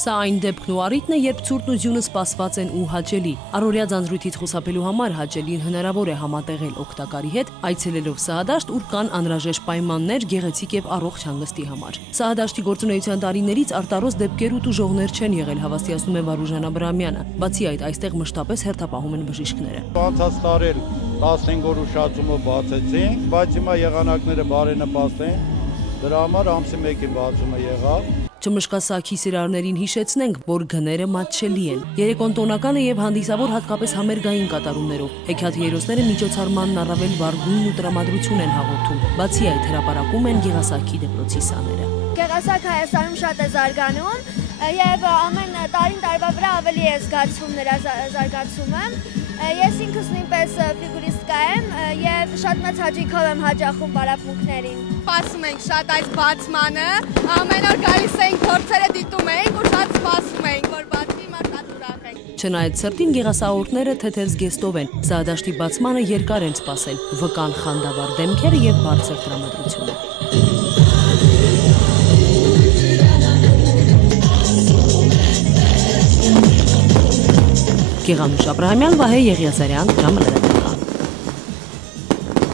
Սա այն դեպքն ու առիթն է, երբ ցուրտն ու ձյունը սպասված են ու հաճելի։ Առօրյա ձանձրույթից խուսափելու համար հաճելին հնարավոր է համատեղել օգտակարի հետ, այցելելով Սահադաշտ, ուր կան անհրաժեշտ պայմաններ գեղեցիկ եւ առողջ հանգստի համար։ Սահադաշտի գործունեության տարիներից արտարոց դեպքեր ու տուժողներ չեն եղել, հավաստիացնում է Վարուժան Աբրահամյանը։ Բացի այդ, այստեղ մշտապես հերթապահում են բժիշկները։ Անցած տարի 15 օր ուշացումով բացեցինք, բայց հիմա եղանակները բարենպաստ են, դրա համար ամսի 1-ին բացումը եղավ։ Չմշկասակի սիրարներին հիշեցնենք, որ գները մատչելի են։ Երեկոն տոնական է եւ հանդիսավոր հատկապես համերգային կատարումներով։ Հեքիաթ երուսները միջոցառմանն առավել վարգույն ու տրամադրություն են հաղորդում։ Բացի այդ, հրապարակում են Գեղասահքի դպրոցի սաները։ Գեղասահքը Հայաստանում շատ է զարգանում եւ ամեն տարին տարվա վրա ավելի է զգացվում նրա զարգացումը։ Ես ինքս նույնպես ֆիգուրիստկա եմ եւ շատ մեծ հաճույքով եմ հաճախում պարապմունքներին։ Սպասում ենք շատ այս բացմանը, ամեն օր գալիս ենք փորձերը դիտում ենք ու շատ սպասում ենք, որ բացվի, հիմա շատ ուրախ ենք։ Չնայած սրտին գեղասահորդները թեթև զգեստով են, Սահադաշտի բացմանը երկար են սպասել, վկան խանդավառ դեմքերը եւ բարձր տրամադրությունը։ Գեղանուշ Աբրահամյան, Վահե Եղիազարյան, ժամը լրատվ։